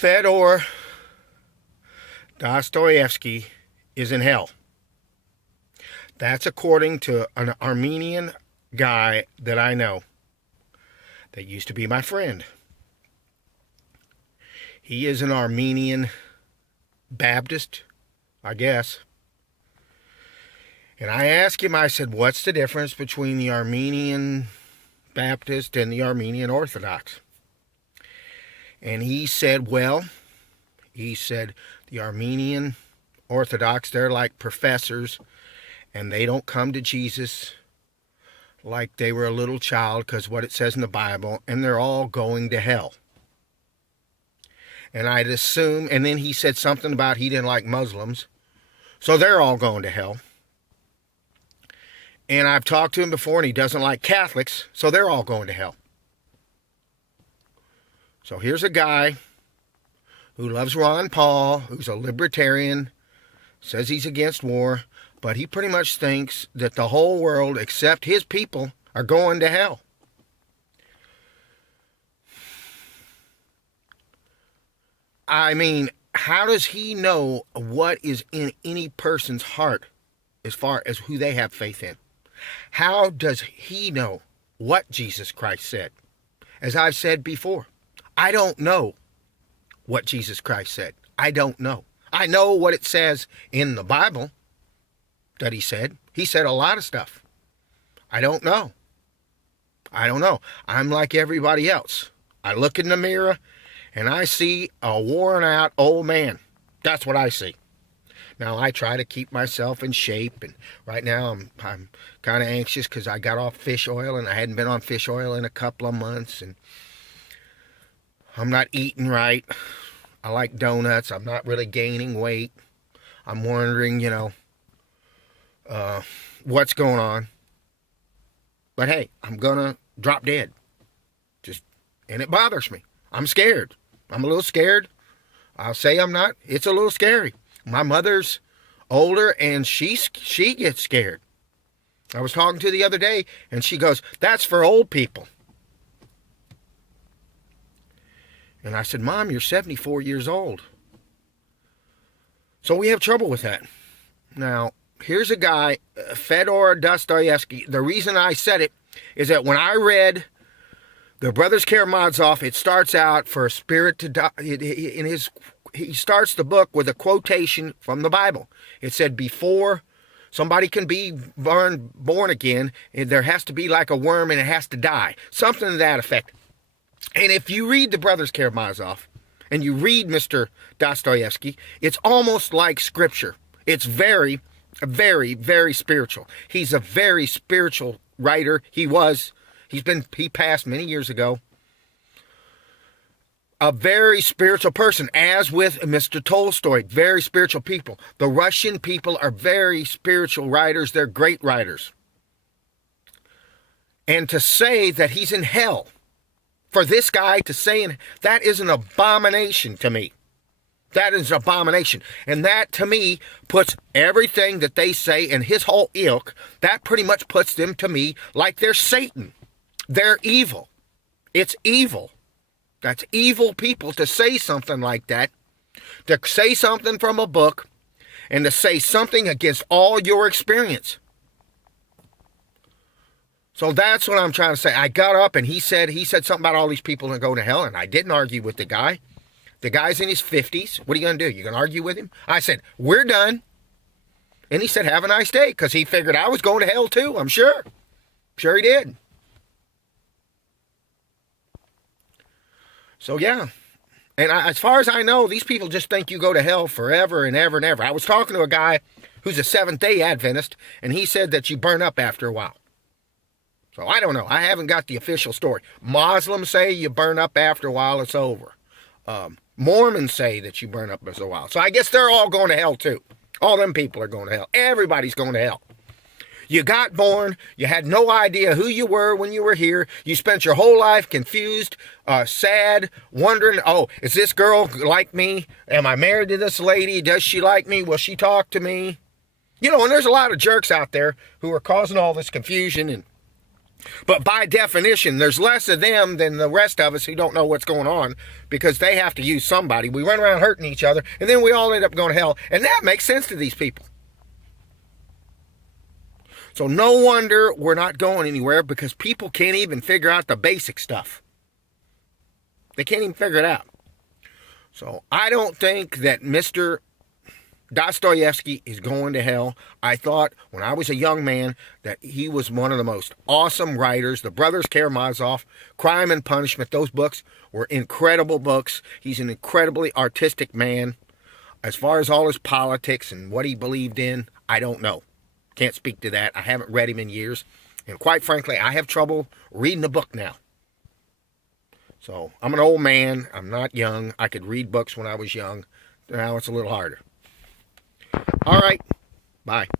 Fedor Dostoyevsky is in hell. That's according to an Armenian guy that I know that used to be my friend. He is an Armenian Baptist, I guess. And I asked him, I said, what's the difference between the Armenian Baptist and the Armenian Orthodox? And he said, the Armenian Orthodox, they're like professors, and they don't come to Jesus like they were a little child, because what it says in the Bible, and they're all going to hell. And I'd assume, and then he said something about he didn't like Muslims, so they're all going to hell. And I've talked to him before, and he doesn't like Catholics, so they're all going to hell. So here's a guy who loves Ron Paul, who's a libertarian, says he's against war, but he pretty much thinks that the whole world, except his people, are going to hell. I mean, how does he know what is in any person's heart as far as who they have faith in? How does he know what Jesus Christ said? As I've said before, I don't know what Jesus Christ said. I don't know. I know what it says in the Bible that he said. He said a lot of stuff. I don't know. I'm like everybody else. I look in the mirror and I see a worn out old man. That's what I see. Now, I try to keep myself in shape, and right now I'm kind of anxious because I got off fish oil, and I hadn't been on fish oil in a couple of months, and I'm not eating right. I like donuts. I'm not really gaining weight. I'm wondering, what's going on. But hey, I'm gonna drop dead. And it bothers me. I'm scared. I'm a little scared. I'll say I'm not. It's a little scary. My mother's older, and she gets scared. I was talking to the other day, and she goes, "That's for old people." And I said, "Mom, you're 74 years old." So we have trouble with that. Now, here's a guy, Fedor Dostoyevsky. The reason I said it is that when I read the Brothers Karamazov, it starts out for a spirit to die. He starts the book with a quotation from the Bible. It said, before somebody can be born again, there has to be like a worm and it has to die. Something to that effect. And if you read the Brothers Karamazov and you read Mr. Dostoyevsky, it's almost like scripture. It's very, very, very spiritual. He's a very spiritual writer. He passed many years ago. A very spiritual person, as with Mr. Tolstoy, very spiritual people. The Russian people are very spiritual writers. They're great writers. And to say that he's in hell, for this guy to say that is an abomination to me. That is an abomination. And that, to me, puts everything that they say and his whole ilk, that pretty much puts them, to me, like they're Satan. They're evil. It's evil. That's evil people to say something like that, to say something from a book, and to say something against all your experience. So that's what I'm trying to say. I got up and he said something about all these people that go to hell, and I didn't argue with the guy. The guy's in his 50s. What are you going to do? You going to argue with him? I said, we're done. And he said, have a nice day, because he figured I was going to hell too, I'm sure. Sure he did. So yeah, and as far as I know, these people just think you go to hell forever and ever and ever. I was talking to a guy who's a Seventh-day Adventist, and he said that you burn up after a while. So I don't know. I haven't got the official story. Muslims say you burn up after a while, it's over. Mormons say that you burn up after a while. So I guess they're all going to hell too. All them people are going to hell. Everybody's going to hell. You got born, you had no idea who you were when you were here. You spent your whole life confused, sad, wondering, oh, is this girl like me? Am I married to this lady? Does she like me? Will she talk to me? And there's a lot of jerks out there who are causing all this confusion, and But by definition, there's less of them than the rest of us who don't know what's going on, because they have to use somebody. We run around hurting each other, and then we all end up going to hell. And that makes sense to these people. So no wonder we're not going anywhere, because people can't even figure out the basic stuff. They can't even figure it out. So I don't think that Mr. Dostoyevsky is going to hell. I thought when I was a young man that he was one of the most awesome writers. The Brothers Karamazov, Crime and Punishment, those books were incredible books. He's an incredibly artistic man. As far as all his politics and what he believed in, I don't know. Can't speak to that. I haven't read him in years. And quite frankly, I have trouble reading a book now. So I'm an old man. I'm not young. I could read books when I was young. Now it's a little harder. All right. Bye.